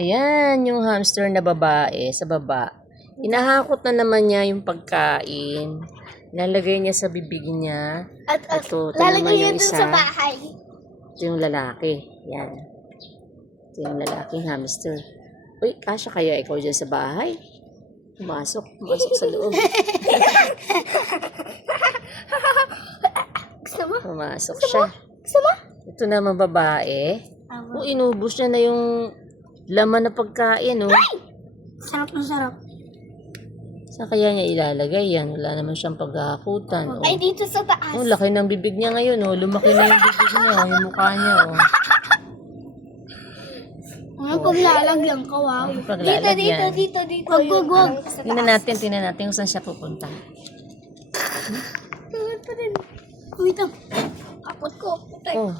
Ayan, yung hamster na babae sa baba. Inahakot na naman niya yung pagkain. Lalagay niya sa bibig niya. At Ito lalagay naman niya yung dun isa. sa bahay. Ito yung lalaki. Yan. Ito yung lalaking hamster. Uy, kasya kaya ikaw dyan sa bahay? Pumasok sa loob. Gusto mo? Pumasok siya. Gusto mo? Ito naman babae. Oh, inubos niya na yung laman na pagkain, oh. Sarap na sarap. Saan kaya niya ilalagay yan? Wala naman siyang paghahakutan, oh. Ay, dito sa taas. Oh, laki ng bibig niya ngayon, oh. Lumaki na yung bibig niya, oh. Yung mukha niya, oh. Ano kung lalagyan ka, wow. Paglalagyan. Dito. Wag. Tingnan natin kung saan siya pupunta. Tawad pa rin. Wait lang. Kapot ko. Patay. Oh,